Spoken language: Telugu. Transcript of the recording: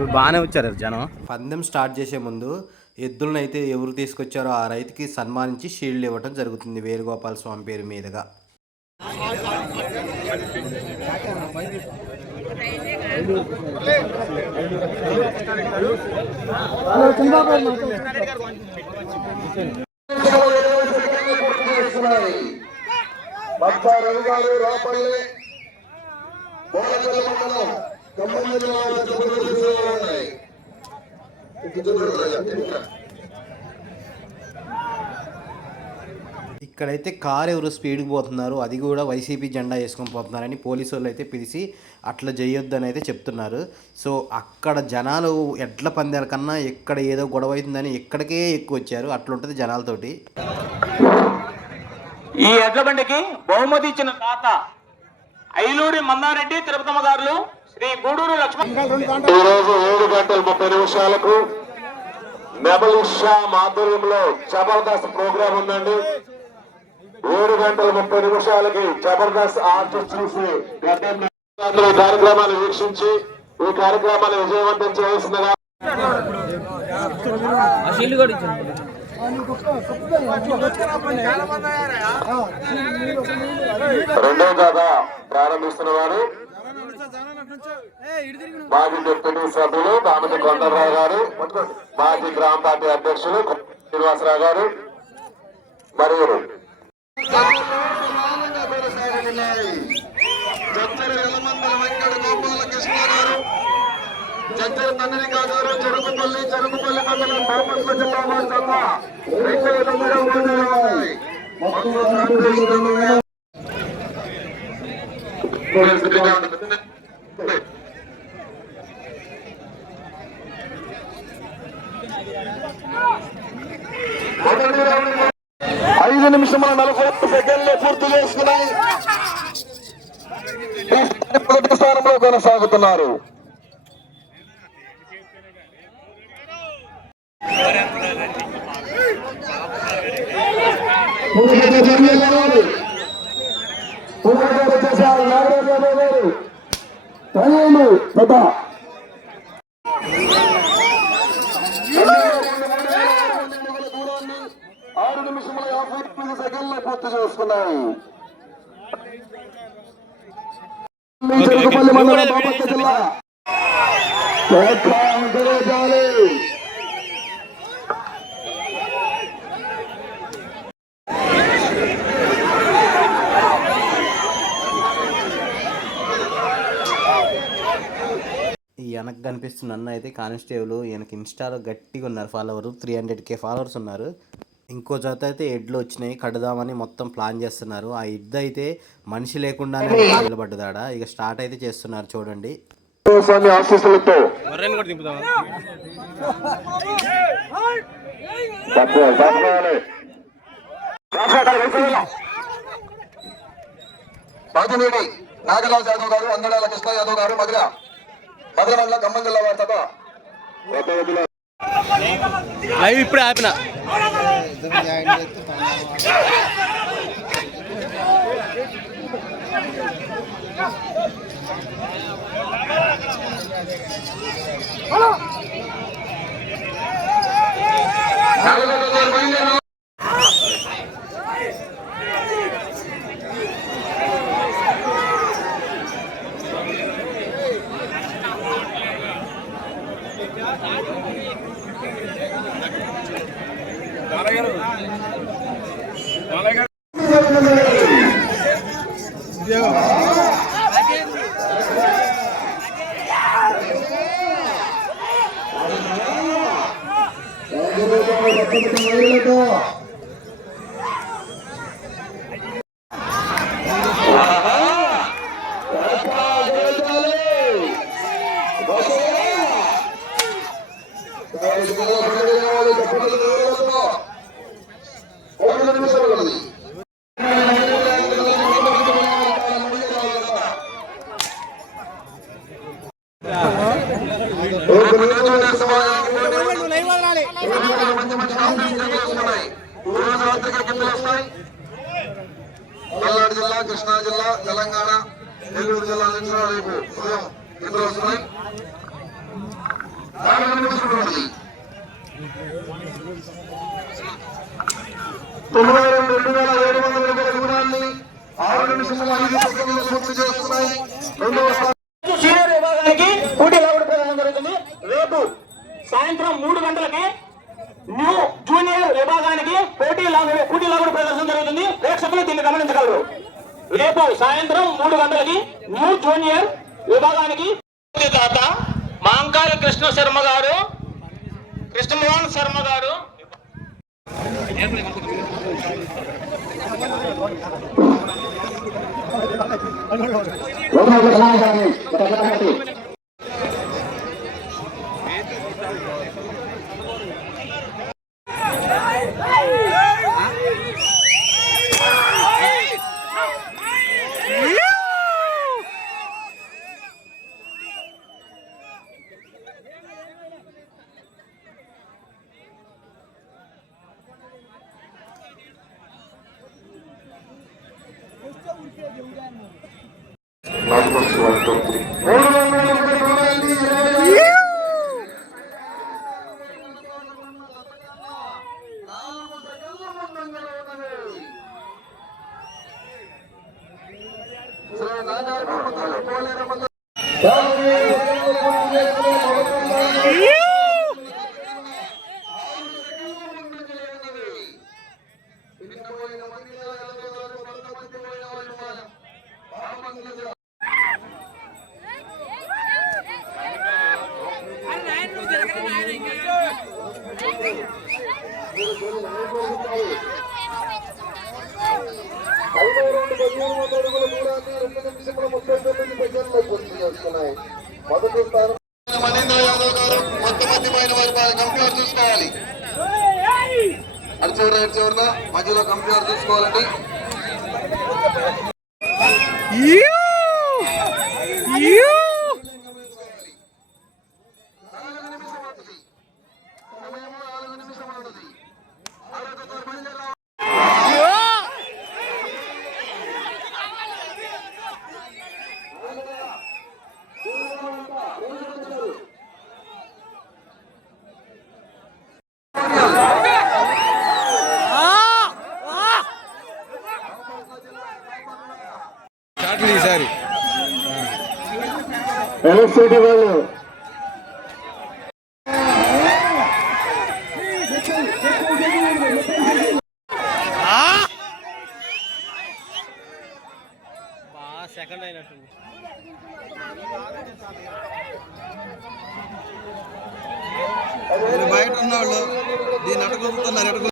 ఇప్పుడు బాగానే వచ్చారు జనం. పందెం స్టార్ట్ చేసే ముందు ఎద్దులను అయితే ఎవరు తీసుకొచ్చారో ఆ రైతుకి సన్మానించి షీల్డ్ ఇవ్వడం జరుగుతుంది వేణుగోపాల స్వామి పేరు మీదుగా. ఇక్కడైతే కారు ఎవరు స్పీడ్కి పోతున్నారు, అది కూడా వైసీపీ జెండా వేసుకొని పోతున్నారని పోలీసు వాళ్ళు అయితే పిలిచి అట్లా చేయొద్దని అయితే చెప్తున్నారు. సో అక్కడ జనాలు ఎడ్ల పందాల కన్నా ఎక్కడ ఏదో గొడవ అవుతుందని ఎక్కడికే ఎక్కువ వచ్చారు. అట్లుంటుంది జనాలతోటి. ఈ ఎడ్ల బండికి బహుమతి ఇచ్చిన తాత ఐలూరి మన్నారెడ్డి తిరుపతమ్మ గారు, శ్రీ గూడూరు లక్ష్మణ్. ఈరోజు 7:30 నెబలిషా ఆధ్వర్యంలో జబర్దస్త్ ప్రోగ్రాం ఉందండి. 7:30 జబర్దస్త్ ఆర్టిస్ట్ చూసి ఈ కార్యక్రమాన్ని వీక్షించి ఈ కార్యక్రమాన్ని విజయవంతం చేయాల్సిందిగా. రెండవ కథ ప్రారంభిస్తున్న వారు మాజీ డిప్యూటీ సభ్యులు కామతి కొండలరావు గారు, మాజీ గ్రామ పార్టీ అధ్యక్షులు శ్రీనివాసరావు గారు మరియు గోపాలకృష్ణ గారు, చచ్చర తండ్రికా గారు, చెరుకుపల్లి మండలం బాపట్ల జిల్లా ఐదు నిమిషముల 40 సెకండ్లు పూర్తి చేసుకుని మొదటి స్థానంలో కొనసాగుతున్నారు. పూర్తి చేసుకున్నాయి. చెరుకుపల్లి మండలం బాపట్ల జిల్లా. ఈ వెనక్కి కనిపిస్తున్న అన్న అయితే కానిస్టేబుల్. ఈయనకి ఇన్స్టాలో గట్టిగా ఉన్నారు ఫాలోవర్, 300K ఫాలోవర్స్ ఉన్నారు. ఇంకో జత అయితే ఎడ్లు వచ్చినాయి, కడదామని మొత్తం ప్లాన్ చేస్తున్నారు. ఆ ఎద్దు అయితే మనిషి లేకుండానే నిలబడ్డదాడ. ఇక స్టార్ట్ అయితే చేస్తున్నారు చూడండి. నాగరాజు యాదవ్ గారు, అందడాల కృష్ణ యాదవ్ గారు, మధురమండల ఖమ్మం జిల్లా వార్త ఇప్పుడు ఆపిన పల్నాడు జిల్లా, కృష్ణా జిల్లా, తెలంగాణ, నెల్లూరు జిల్లా నుంచి రేపు ఉదయం కిందలు వస్తున్నాయి. సీనియర్ విభాగానికి పోటీ లాగుడు ప్రదర్శన జరుగుతుంది. రేపు సాయంత్రం 3 గంటలకి న్యూ జూనియర్ విభాగానికి పోటీ లాగుడు ప్రదర్శన జరుగుతుంది. ప్రేక్షకులు దీన్ని గమనించగలరు. రేపు సాయంత్రం 3 గంటలకి న్యూ జూనియర్ విభాగానికి తాత మాంకాల కృష్ణమోహన్ శర్మ గారు మొదటి స్థానం మహేంద్ర యాదవ్ గారు. కొంతమంది పైన వారి కంప్యూటర్ చూసుకోవాలి. అటు చివరిన మధ్యలో కంప్యూటర్ చూసుకోవాలండి. ఈసారి ఎలక్ట్రిసిటీ వాళ్ళు సెకండ్ అయినట్టుంది. బయట ఉన్నవాళ్ళు దీన్ని అటకొస్తున్నారు.